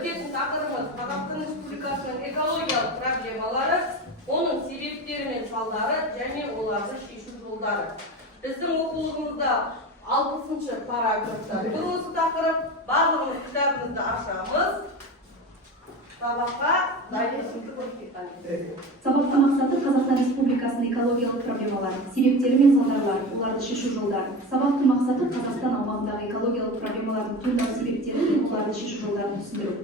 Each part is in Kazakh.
өтетін тақырыбымыз Қазақстан Республикасының экологиялық проблемалары, оның себептері мен салдары және оларды шешу жолдары. Біздің оқулығымызда 60-шы параграфта осы тақырып. Барлығымыз кітабымызды ашамыз. Сабаққа дайындығымызды көрсетеміз. Сабақтың мақсаты Қазақстан Республикасының экологиялық проблемалары, себептері мен салдарлары, оларды шешу жолдары. Сабақтың мақсаты Қазақстан аумағындағы экологиялық проблемалардың туындау себептері мен оларды шешу жолдарын түсіндіру.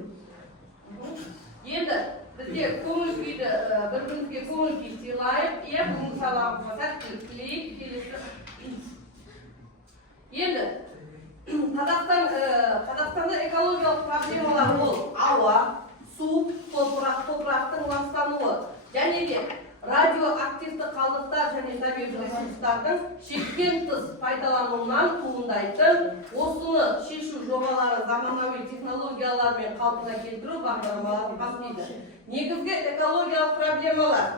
Енді бізде көңіл күйді, бір-бірімізге көңіл күй сыйлайық, бүгінгі сабағымызға сәттілік тілейік, келесі. Енді Қазақстанда экологиялық проблемалар ол ауа, су, топырақтың ластануы, және де радиоактивті қалдықтар және табиғи ресурстардың шектен тыс пайдалануынан туындайтын осыны шешу жобалары заманауи технологиялармен қалпына келтіру бағдарламаларын қамтиды. Негізгі экологиялық проблемалар: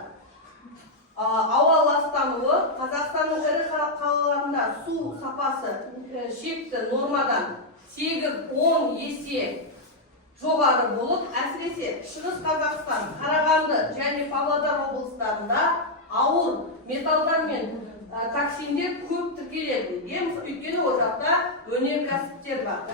ауа ластануы. Қазақстанның ірі қалаларында су сапасы шекті нормадан 8-10 есе жоғары болып, әсіресе Шығыс Қазақстан, Қарағанды және Павлодар облыстарында ауыр металдар мен токсиндер көп тіркеледі. Өйткені ол жақта өнеркәсіптер бар.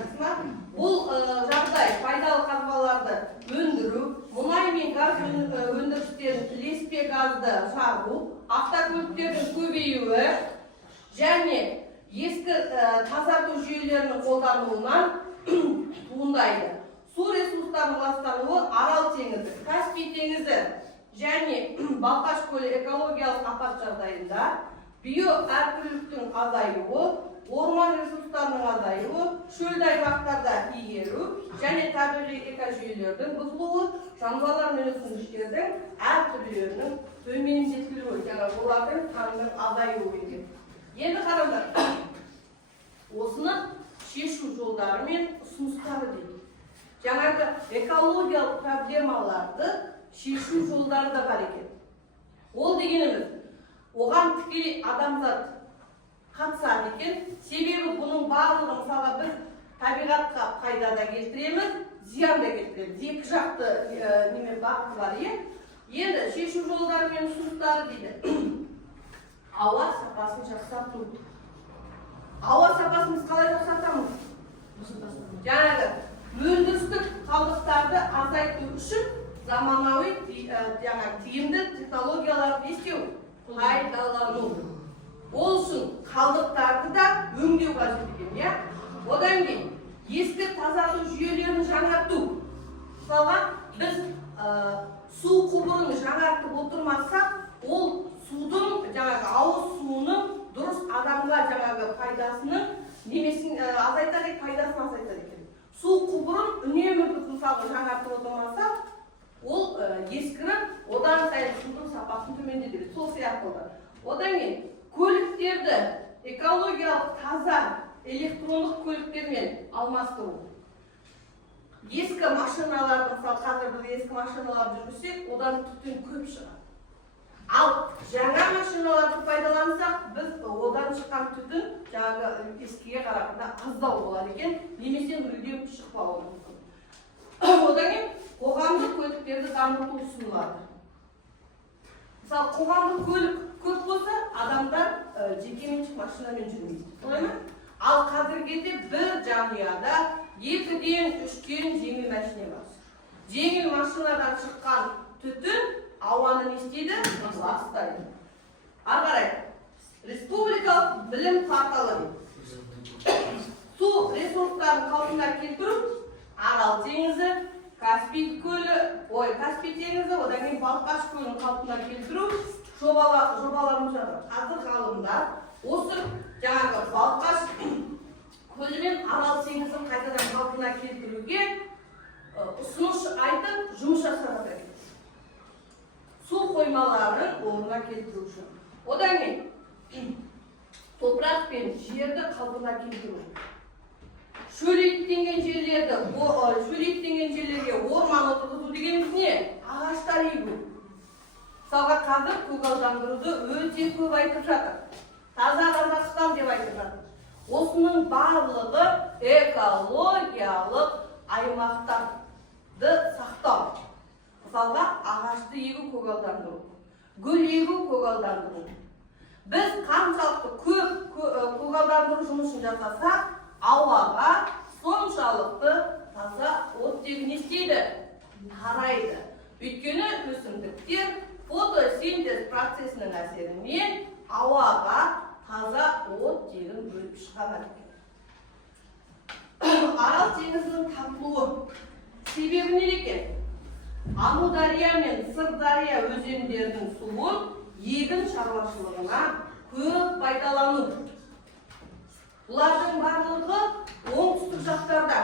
Бұл жағдай пайдалы қазбаларды өндіру, мұнай мен газ өндірістерін ілеспе газды жағу, автокөліктердің көбеюі және ескі тазарту жүйелерінің қолдануынан туындайды. Су ресурстарының ластануы Арал теңізі, Каспий теңізі және Балқаш көлі экологиялық апат жағдайында биоәртүрліліктің азаюы, орман ресурстарының азаюы, шөлді аймақтарда игеру және табиғи экожүйелердің бұзылуы, жануарлар мен өсімдіктердің әртүрлерінің төмендетілуі, олардың санының азаюы екен. Енді қараңдар, осыны шешу жолдары мен ұсыныстары дейді. Жаңағы экологиялық проблемаларды шешу жолдары да бар екен. Ол дегеніміз, оған тікелей адамзат қатысады екен. Себебі бұның барлығы, мысалға, біз табиғатқа пайда да келтіреміз, зиян да келтіреміз. Екі жақты бағыты бар. Енді шешу жолдары мен ұсыныстары дейді. Ауа сапасын жақсарту. Ауа сапасын біз қалай жақсартамыз? Жаңағы өндірістік қалдықтарды азайту үшін заманауи тиімді технологияларды естеу, пайдалану. Ол үшін қалдықтарды да өңдеу қажет екен. Одан кейін ескі тазарту жүйелерін жаңарту. Мысалға, біз су құбырын жаңартып отырмасақ, ол судың, ауыз суының дұрыс адамға пайдасының немесін азайтады, пайдасын азайтады екен. Су құбырын үнемі мысалға жаңартып отырмаса, ол ескіріп, одан сайын судың сапасын төмендетеді. Сол сияқты. Одан кейін көліктерді экологиялық таза электрондық көліктермен алмастыру. Ескі машиналарды, мысалы, қазір біз ескі машиналарды жүргізсек, одан түтін көп шығады. Ал жаңа машиналарды пайдалансақ, біз одан шыққан түтін ескіге қарағанда аздау болады екен, немесе мүлдем шықпауы мүмкін. Одан кейін қоғамдық көліктерді дамыту ұсынылады. Мысалы, қоғамдық көлік көп болса, адамдар жекеменшік машинамен жүрмейді. Ал қазіргіде бір жанұяда 2-3 жеңіл машина бар. Жеңіл машинадан шыққан түтін ауаны не істейді? Ластайды. Ары республикалық білім порталы. Су ресурстарын қалпына келтіру, Арал теңізі, Каспий теңізі, одан кейін Балқаш көлін қалпына келтіру жобаларымыз жатыр. Қазір ғалымдар осы Балқаш көлі мен Арал теңізін қайтадан қалпына келтіруге ұсыныс айтып, жұмыс жасап жатыр. Су қоймаларын орнына келтіру үшін. Одан кейін топырақ пен жерді қалпына келтіру. Шөлейттенген жерлерге орман отырғызу дегеніміз не? Ағаштар егу. Мысалға, қазір көгалдандыруды өте көп айтып жатыр. Таза Қазақстан деп айтып жатыр. Осының барлығы экологиялық аймақтар. сақтау. Мысалға, ағашты егу көгалдандыру, гүл егу көгалдандыру. Біз қаншалықты көп көгалдандыру жұмысын жасасақ, ауаға соншалықты таза оттегі не істейді? Тарайды. Өйткені өсімдіктер фотосинтез процесінің әсерімен ауаға таза оттегін бөліп шығарады. Арал теңізінің тартылуы себебі не екен? Амудария мен Сырдария өзендерінің суын егін шаруашылығына көп пайдалану. Бұлардың барлығы оңтүстік жақтарда.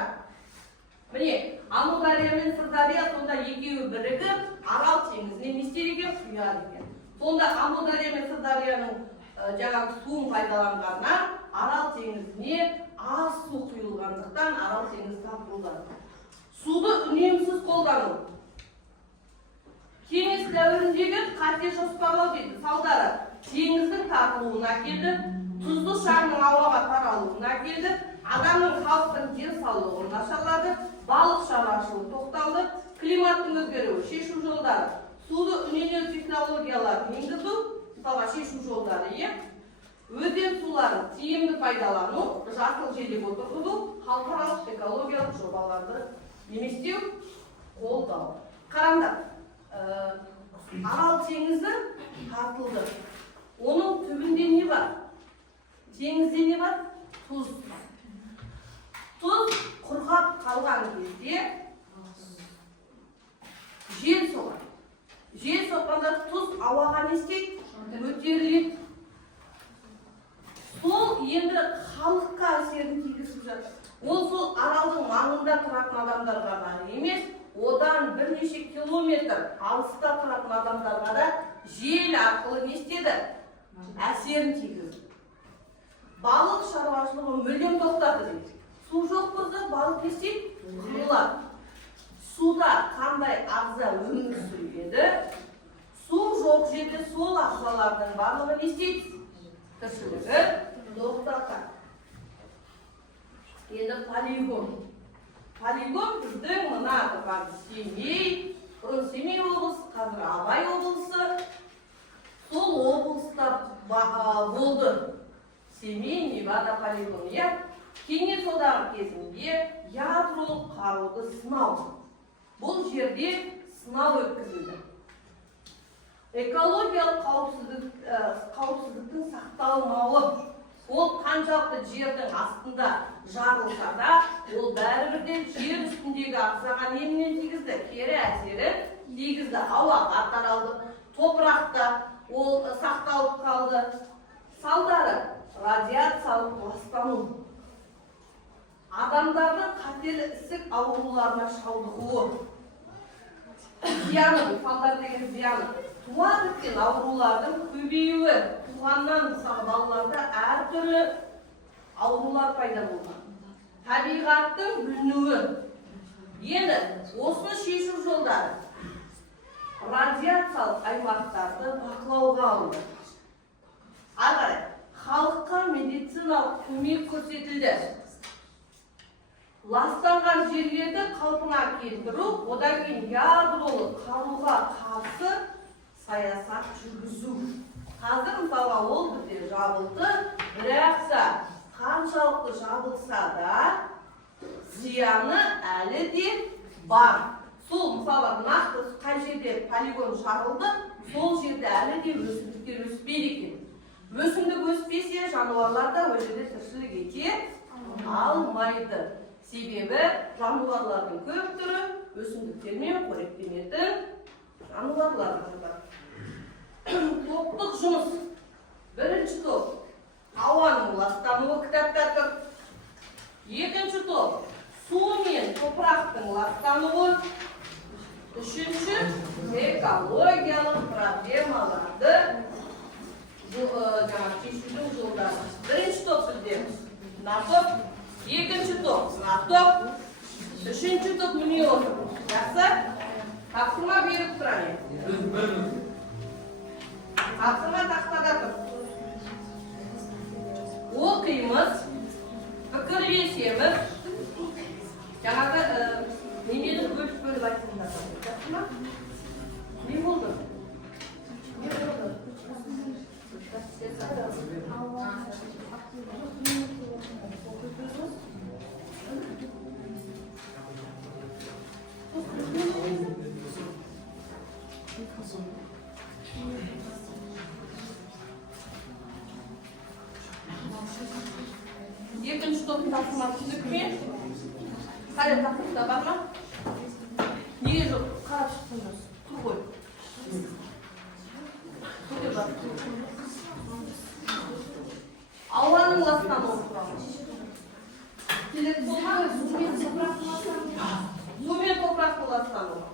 Міне, Амудария мен Сырдария сонда екеуі бірігіп Арал теңізіне не істер екен? Құяды екен. Сонда Амудария мен Сырдарияның жаңағы суын пайдаланғаннан Арал теңізіне аз су құйылғандықтан Арал теңізі тартылды. Суды үнемсіз қолдану. Кеңес дәуіріндегі қате жоспарлау дейді. Салдары теңіздің тартылуына келді, тұзды шаңның ауаға таралуына келді, адамның халықтың денсаулығын нашарлады, балық шаруашылығы тоқталды, климаттың өзгеруі, шешу жолдары, суды үнемдеу технологияларын енгізу, мысалға шешу жолдары, өзен суларын тиімді пайдалану, жасыл желек отырғызу, халықаралық экологиялық жобаларды еместеу, қолдау. Қараңдар, Арал теңізі тартылды. Оның түбінде не бар? Теңізде не бар? Тұз. Тұз құрғап қалған кезде жел соғады. Жел соққанда тұз ауаға не істейді? Көтеріледі. Сол енді халыққа әсерін тигізіп жатыр. Ол сол аралдың маңында тұратын адамдарға ғана емес, одан бірнеше километр алыста тұратын адамдарға да жел арқылы не істеді? Әсерін тигізді. Балық шаруашылығы мүлдем тоқтады дейді. Су жоқ болса балық не істейді? Қырылады. Суда қандай ағза өмір сүреді? Су жоқ жерде сол ағзалардың барлығы не істейді? Тіршілігі тоқтатады. Енді полигон. Полигон біздің мына тұрған Семей, бұрын Семей облысы, қазір Абай облысы, сол облыстар болды. Семей, Невада полигон. Кеңес одағы кезінде ядролық қаруды сынау. Бұл жерде сынау өткізілді. Экологиялық қауіпсіздіктің сақталмауы. Ол қаншалықты жердің астында жарылса да, ол бәрібірден жер үстіндегі ағзаға немінен тигізді? Кері әсерін тигізді. Ауаға таралды, топырақта ол сақталып қалды. Салдары радиациялық ластану. Адамдардың қатерлі ісік ауруларына шалдығуы. Зияны, салдар деген зияны. Туа біткен аурулардың көбеюі. Туғаннан мысалы балаларда әртүрлі аурулар пайда болған. Табиғаттың бүлінуі. Енді осыны шешу жолдары. Радиациялық аймақтарды бақылауға алынды. Ағай, халыққа медициналық көмек көрсетілді. Ластанған жерлерді қалпына келтіру, одан кейін ядролық қаруға қарсы саясат жүргізу. Қазір мысалға ол бізде жабылды, бірақса қаншалықты жабылса да зияны әлі де бар. Сол мысалға нақты қай жерде полигон жабылды, сол жерде әлі де өсімдіктер өспейді екен. Өсімдік өспесе, жануарлар да ол жерде тіршілік ете алмайды. Себебі жануарлардың көп түрі өсімдіктермен қоректенетін жануарлар бар. Топтық жұмыс. Бірінші топ ауаның ластануы кітапта тұр. Екінші топ су мен топырақтың ластануы. Үшінші экологиялық проблемаларды шешудің жолдары. Бірінші топ бізде мына топ, екінші топ мына топ, үшінші топ міне отыр. Жақсы? Тапсырма беріп тұрайын. Тапсырма тақтада тұр. Оқимыз, пікір бесеміз. Жаңағы немені бөліп бөліп айтсаңдар жақсы ма? Не болды? Не болды? Екінші топтың тапсырмасы түсінік пе? Қайда тақырыпта бар ма? Неге жоқ? Қарап шықтыңыз. Тұр ғой. Көте бар. Ауаның ластануы туралы. Келесі болған су мен топырақтың ластануы.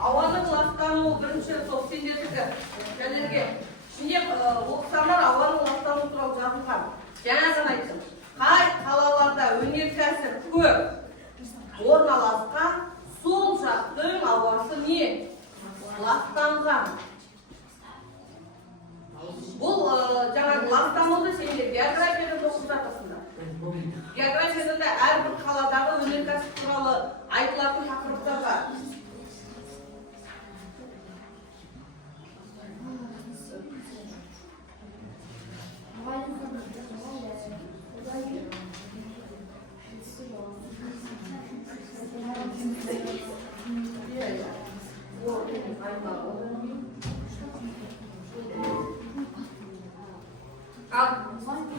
Ауаның ластануы бірінші сол сендердікі жәлерге ішінде оқысандар ауаның ластануы туралы жазылған. Жаңа ғана айттым. Қай қалаларда өнеркәсіп көп орналасқан, сол жақтың ауасы не? Ластанған. Бұл жаңағы ластануды сендер географияда оқып жатырсыңдар. Географияда да әрбір қаладағы өнеркәсіп туралы айтылатын тақырыптар бар.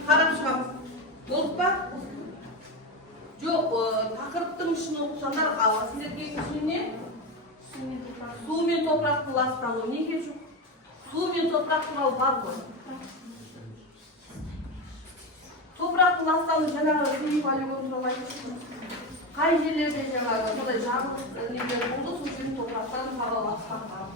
Қарап шығамыз. Болып ба? Жоқ, тақырыптың ішін оқысандар қалға. Сендерге ішіне су мен топырақтың ластануы неге жоқ? Су мен топырақ туралы бар ғой. Топырақтың ластануы жаңағы су полигон туралы айтып. Қай жерлерде жаңағы сондай жабық нелер болды, су мен топырақтан туралы ластанған.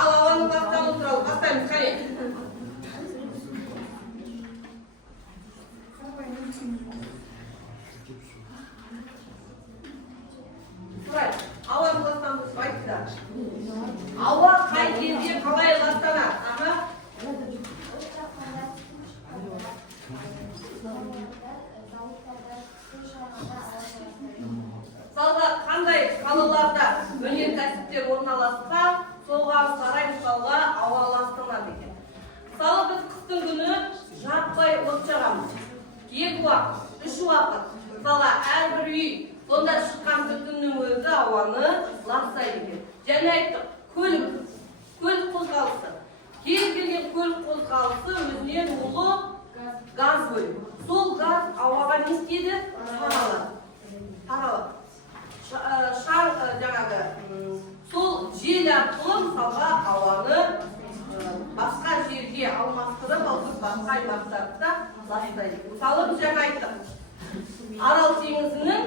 Ал ауаның ластануы туралы бастаймыз, қане. Сұрай, ауаның ластануы айтыңдар. Ауа қай жерде қалай ластанады? Мысалға, қандай қалаларда өнеркәсіптер орналасқан, соған қарай мысалға ауа ластанады екен. Мысалы, біз қыстың күні жаппай от жағамыз. 2 уақыт, 3 уақыт. Мысалға, әрбір үй сонда шыққан түтіннің өзі ауаны ластайды екен. Және айттық, көлік қозғалысы. Кез келген көлік қозғалысы өзінен улы газ бөліп. Сол газ ауаға не істейді? Таралады. Жаңағы сол жел арқылы мысалға ауаны басқа жерге алмастырып, басқа аймақтарда ластайды. Мысалы, біз жаңа айттық. Арал теңізінің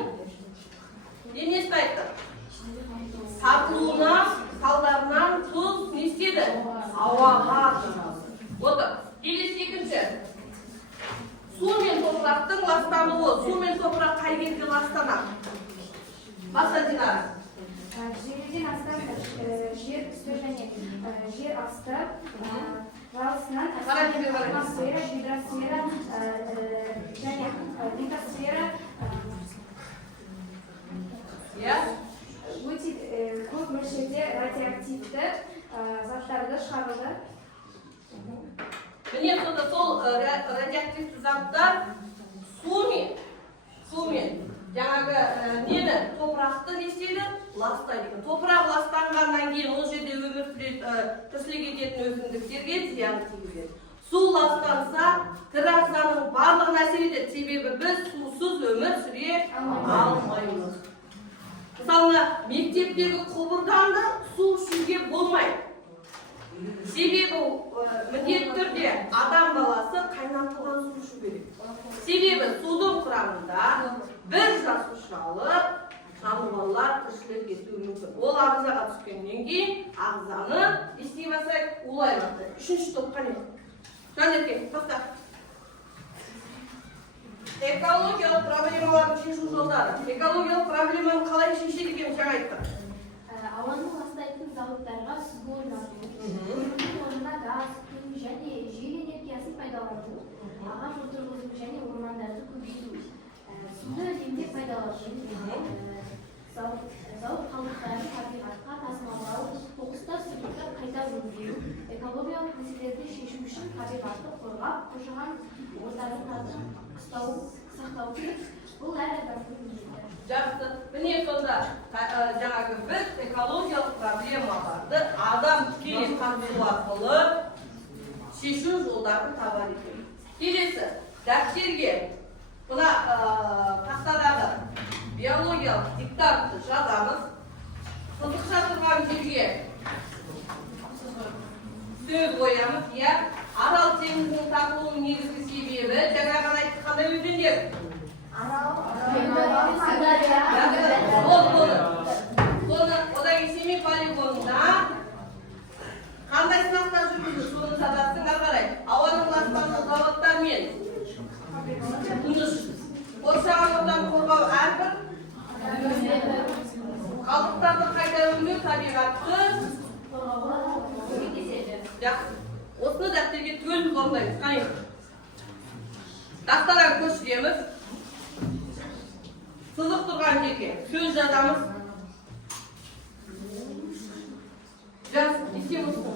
немесі айттық? Тартылуына салдарынан тұз не істеді? Ауаға таралды. Отыр. Келесі екінші. Су мен топырақтың ластануы. Су мен топырақ қай жерде ластанады? Басқа Динара. Жерден астам жер үсті және жер асты жалысынан атмосфера, гидросфера және литосфера өте көп мөлшерде радиоактивті заттарды шығарылды. міне сонда сол радиоактивті заттар сумен жаңағы нені топырақты не істейді? Ластайды екен. Топырақ ластанғаннан кейін ол жерде өмір сүретін тіршілік ететін өсімдіктерге зиян тигізеді. Су ластанса, тірі ағзаның барлығына әсер етеді. Себебі біз сусыз өмір сүре алмаймыз. Мысалы, мектептегі құбырдан да су ішуге болмайды. Себебі міндетті түрде адам баласы қайнатылған су ішу керек. Себебі судың құрамында бір жасушалы жануарлар тіршілік етуі мүмкін. Ол ағзаға түскеннен кейін ағзаны істей бастайды, улай бастайды. Үшінші топқа не? Жанерке, тоқта. Экологиялық проблемалардың шешу жолдары. Экологиялық проблеманы қалай шешеді екен жаңа айттық. Ауаны ластайтын зауыттарға сүзгі орнату, орнына газ, күн және жел энергиясын пайдалану, ағаш отырғызу және ормандарды көбейту, суды үнемдеп пайдалану, зауыт қалдықтарын табиғатқа тасымалдау, қоқыстар сұйықтар қайта өңдеу, экологиялық мәселелерді шешу үшін табиғатты қорғап, қоршаған ортаны таза сақтау керек. Бұл әр адамның міндеті. Жақсы. Міне сонда жаңағы біз экологиялық проблемаларды адам тікелей қатысу арқылы шешу жолдарын табар екен. Келесі, дәптерге мына тақтадағы биологиялық диктантты жазамыз. Қызықша тұрған жерге сөз қоямыз. Иә, Арал теңізінің тартылуының негізгі себебі жаңа ғана айтып қандай өзендер? Одан кейін Семей полигонында қандай сынақтар жүргізді? Соны жазасың, ары қарай. Ауаның ластануы зауыттармен қоршаған ортаны қорғау әрбір қалдықтарды қайта өңдеу табиғатты жақсы. Осыны дәптерге түгел орындаймыз. Қайын. Тақтадан көшіреміз. Сызық тұрған жерге сөз жазамыз. Жаз, есем ұсың.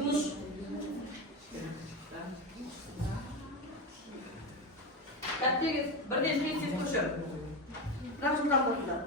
Үніш. Дәптерге бірден жүйесіз көшір. Бірақ жылдан болыңдар.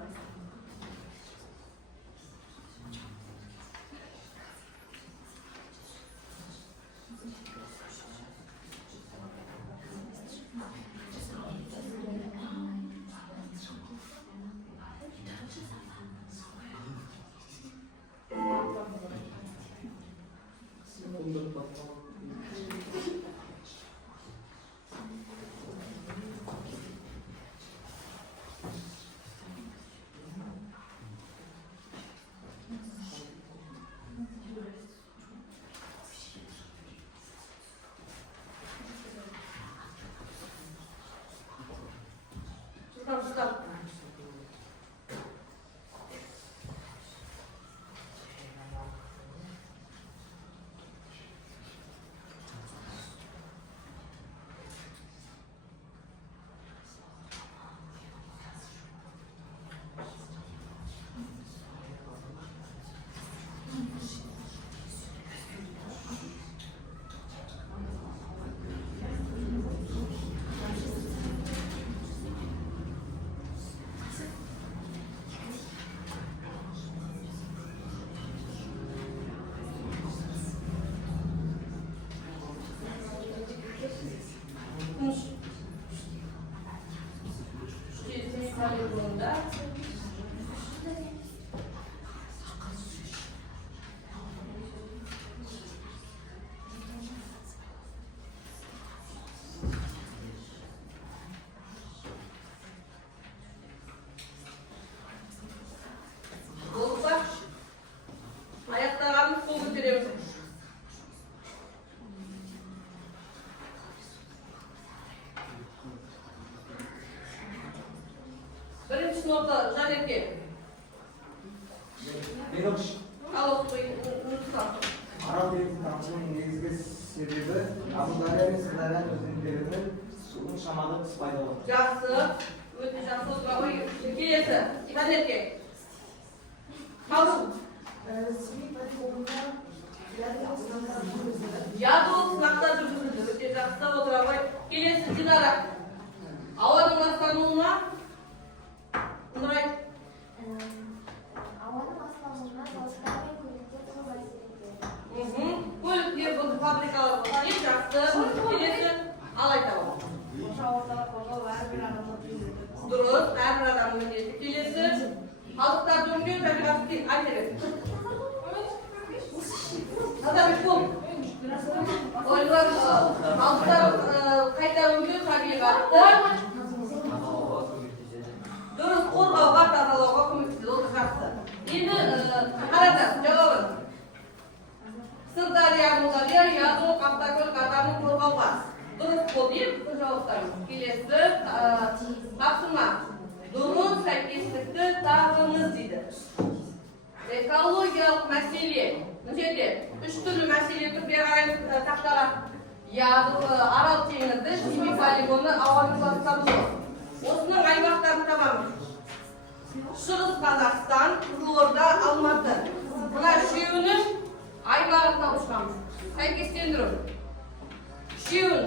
Sınıfta Janet'e. Benim Al okuyun. Arap Denizi'nin tartışmanın negizgi sebebi Amudarya ve Sırdaryan özendiklerinin suyun şamalı faydalı. Жақсы, өте жақсы сұрауы келесі. Janet'e. Қалың. Семей полигонында ядролық сынақтар жүргізілді. Өте жақсы отыра ғой. Келесі Динара. Ауаның ластануына Нұрай. Ауаның ластануына заводтар мен көліктер көп әсер етеді. Көліктер бұл фабрикалар болған ең жақсы. Келесі ал айта ғой. Дұрыс, әрбір адамның міндеті. Келесі қалдықтарды өңдеу табиғатты айта бер. Назарбек бол. Қалдықтар қайта өңдеу табиғатты дұрыс қорғауға, тазалауға көмектеседі. Ол жақсы. Енді қараңдар, жауабын. Сырдария, Амудария, ядролық автокөлік адамын қорғауға. Дұрыс бол деймін, бұл жауаптарымыз. Келесі тапсырма. Дұрыс сәйкестікті табыңыз дейді. Экологиялық мәселе. Мына жерде үш түрлі мәселе тұр. Бері қараймыз тақтаға. Арал теңізі, Семей полигоны, ауаның ластануы. Осының аймақтарын табамыз. Шығыс Қазақстан, Қызылорда, Алматы. Мына үшеуінің аймағын тауып шығамыз. Сәйкестендіру. Үшеуін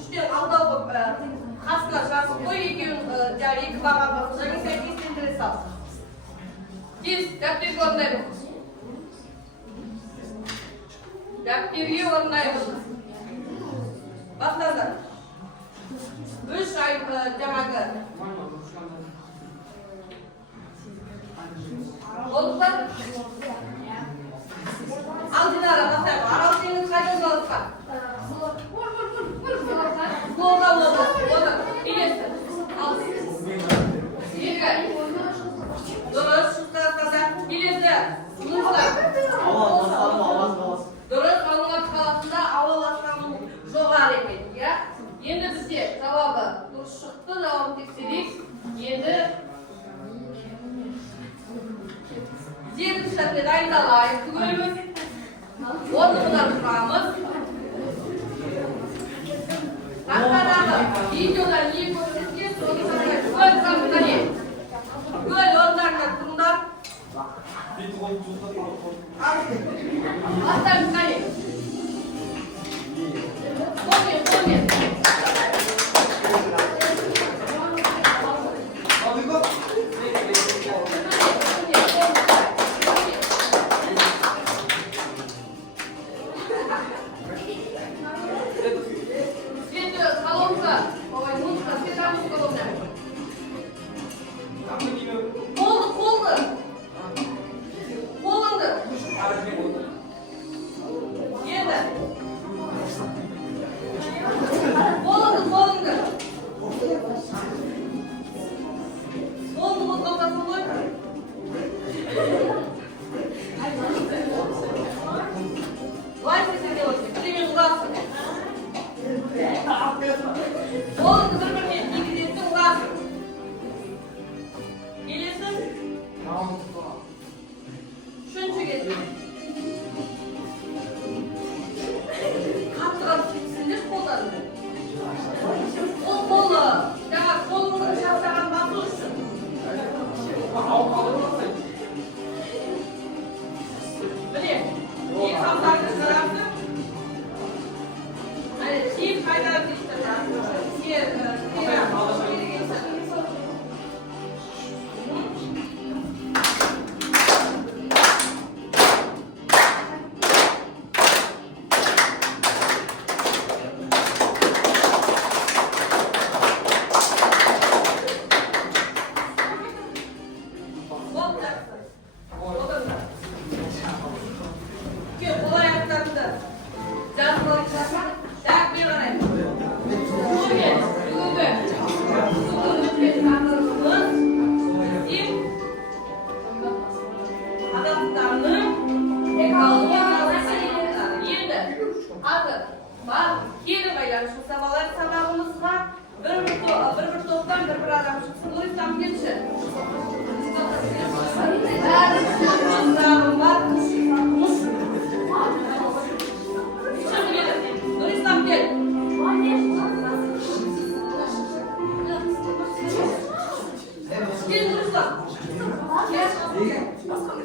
үштен алдау қасына жазып қой, екеуін екі баға басып, және сәйкестендіре сал. Тез, дәптерге орындаймыз. Дәптерге орындаймыз. Бастаңдар. Үш жаңағы. Болдықтар? Ал Динара, бастайық. Арал теңіз қайда орналасқан? Қызылорда болды. Келесі. Ал. Екі. Дұрыс, Шығыс Қазақстанда. Келесі. Нұрсұлтан. Дұрыс, Алматы қаласында ауа ластануы жоғары екен, иә? Енді бізде жауабы дұрыс шықты, жауабын тексерейік. Енді зерттеушілерге дайындалайық түгеліміз. Орнымыздан тұрамыз. Тақтадағы видеода не көрсеткен, соны санайық. Көл қамтане. Көл орындарынан тұрыңдар. Бастаймыз қане. Қолмен.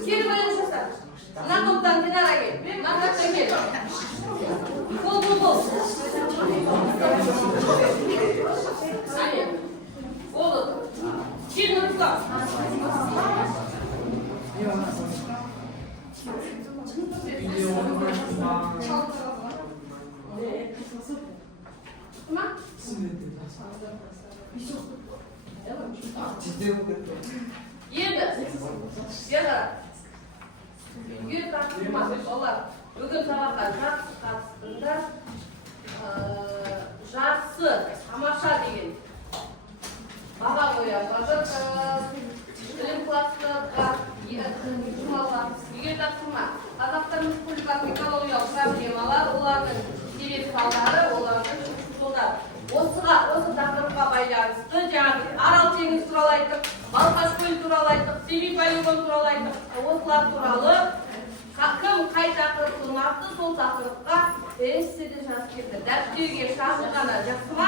Сені көреміз жасар. Мына топтан Динара кел. Мен мақсаттан кел. Енді, үйге тапсырма, олар бүгін сабаққа жақсы қатыстыңдар. Жақсы, тамаша деген баға қоямадық. Білім класстарға жұмалар үйге тапсырма. Қазақстан Республикасы экологиялық проблемалар, олардың себеп салдары, олардың шығыс жолдары. Осы тақырыпқа байланысты жаңағы Арал теңізі туралы айттық, Балқаш көлі туралы айттық, Семей полигоны туралы айттық. Осылар туралы кім қай тақырыпты ұнатты, сол тақырыпқа эссе де жазып келді. Дәптерге шағын ғана жақсы ма?